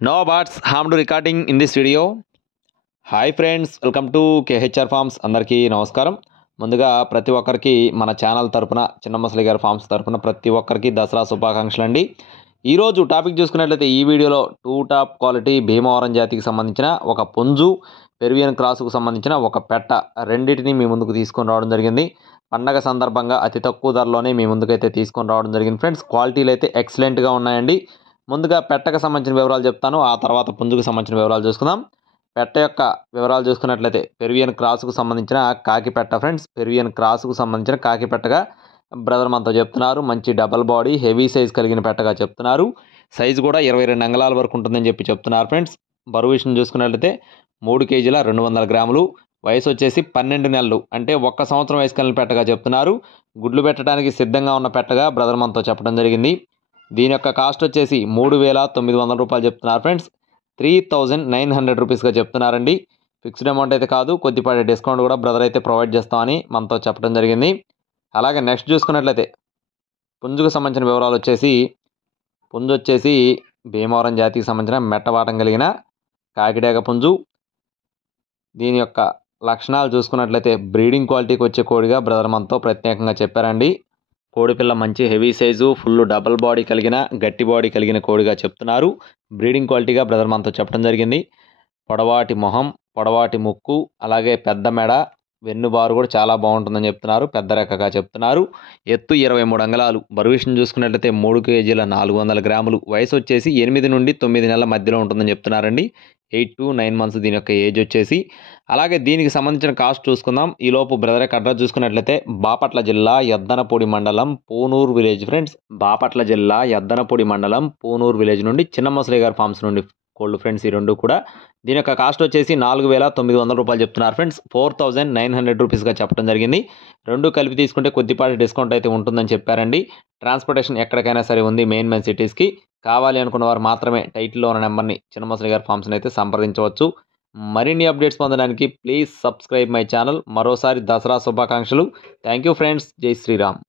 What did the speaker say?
No buts harm to recording in this video. Hi friends, welcome to KHR forms. అందరికీ నమస్కారం. ముందుగా ప్రతి ఒక్కరికి మన ఛానల్ తరపున చిన్న ముసలి గారి ఫార్మ్స్ తరపున ప్రతి ఒక్కరికి దసరా శుభాకాంక్షలు అండి. ఈరోజు టాపిక్ చూసుకున్నట్లయితే ఈ వీడియోలో 2 టాప్ క్వాలిటీ భీమవరం జాతికి సంబంధించిన ఒక పుంజు పెరువియన్ క్రాసుకు సంబంధించిన ఒక పెట్ట రెండింటిని మీ ముందుకు తీసుకొని రావడం జరిగింది. పండగ సందర్భంగా అతి తక్కువ ధరలోనే మీ ముందుకైతే తీసుకొని రావడం జరిగింది ఫ్రెండ్స్. క్వాలిటీలు అయితే ఎక్సలెంట్గా ఉన్నాయండి. ముందుగా పెట్టకు సంబంధించిన వివరాలు చెప్తాను, ఆ తర్వాత పుంజుకు సంబంధించిన వివరాలు చూసుకుందాం. పెట్ట యొక్క వివరాలు చూసుకున్నట్లయితే పెరువియన్ క్రాసుకు సంబంధించిన కాకి పెట్ట ఫ్రెండ్స్. పెరువియన్ క్రాసుకు సంబంధించిన కాకి పెట్టగా బ్రదర్ మనతో చెప్తున్నారు. మంచి డబల్ బాడీ హెవీ సైజ్ కలిగిన పెట్టగా చెప్తున్నారు. సైజు కూడా 22 అంగుళాల వరకు ఉంటుందని చెప్తున్నారు ఫ్రెండ్స్. బరువు విషయం చూసుకున్నట్లయితే 3 కేజీల 200 గ్రాములు. వయసు వచ్చేసి 12 నెలలు, అంటే 1 సంవత్సరం వయసు కలిగిన పెట్టగా చెప్తున్నారు. గుడ్లు పెట్టడానికి సిద్ధంగా ఉన్న పెట్టగా బ్రదర్ మనతో చెప్పడం జరిగింది. దీని యొక్క కాస్ట్ వచ్చేసి 3,900 రూపాయలు చెప్తున్నారు ఫ్రెండ్స్. 3,900 రూపీస్గా చెప్తున్నారండి. ఫిక్స్డ్ అమౌంట్ అయితే కాదు, కొద్దిపాటి డిస్కౌంట్ కూడా బ్రదర్ అయితే ప్రొవైడ్ చేస్తామని మనతో చెప్పడం జరిగింది. అలాగే నెక్స్ట్ చూసుకున్నట్లయితే పుంజుకు సంబంధించిన వివరాలు వచ్చేసి పుంజు వచ్చేసి భీమవరం జాతికి సంబంధించిన మెట్టవాటం కలిగిన కాకిడేగ పుంజు. దీని యొక్క లక్షణాలు చూసుకున్నట్లయితే బ్రీడింగ్ క్వాలిటీకి వచ్చే కోడిగా బ్రదర్ మనతో ప్రత్యేకంగా చెప్పారండి. కోడిపిల్ల మంచి heavy size, full double body కలిగిన గట్టి బాడీ కలిగిన కోడిగా చెప్తున్నారు. బ్రీడింగ్ క్వాలిటీగా బ్రదర్ మనతో చెప్పడం జరిగింది. పొడవాటి మొహం, పొడవాటి ముక్కు, అలాగే పెద్ద మెడ, వెన్నుబారు కూడా చాలా బాగుంటుందని చెప్తున్నారు. పెద్ద రెక్కగా చెప్తున్నారు. ఎత్తు 23 అంగుళాలు. బరువు విషయం చూసుకున్నట్లయితే 3 కేజీల 400 గ్రాములు. వయసు వచ్చేసి 8 నుండి 9 నెలల మధ్యలో ఉంటుందని చెప్తున్నారండి. 8 to 9 మంత్స్ దీని యొక్క ఏజ్ వచ్చేసి. అలాగే దీనికి సంబంధించిన కాస్ట్ చూసుకుందాం. ఈలోపు బ్రదర్ యొక్క అడ్రస్ చూసుకున్నట్లయితే బాపట్ల జిల్లా యద్దనపూడి మండలం పూనూరు విలేజ్ ఫ్రెండ్స్. బాపట్ల జిల్లా యద్దనపూడి మండలం పూనూరు విలేజ్ నుండి చిన్న ముసలి గారి ఫార్మ్స్ నుండి కోల్డ్ ఫ్రెండ్స్. ఈ రెండు కూడా దీని యొక్క కాస్ట్ వచ్చేసి 4,900 రూపాయలు చెప్తున్నారు ఫ్రెండ్స్. 4,900 రూపీస్గా చెప్పడం జరిగింది. రెండు కలిపి తీసుకుంటే కొద్దిపాటి డిస్కౌంట్ అయితే ఉంటుందని చెప్పారండి. ట్రాన్స్పోర్టేషన్ ఎక్కడికైనా సరే ఉంది మెయిన్ సిటీస్కి. కావాలి అనుకున్న వారు మాత్రమే టైటిల్లో ఉన్న నెంబర్ని చిన్న ముసలి గారి ఫార్మ్స్ని అయితే సంప్రదించవచ్చు. మరిన్ని అప్డేట్స్ పొందడానికి ప్లీజ్ సబ్స్క్రైబ్ మై ఛానల్. మరోసారి దసరా శుభాకాంక్షలు. Thank you friends. జై శ్రీరామ్.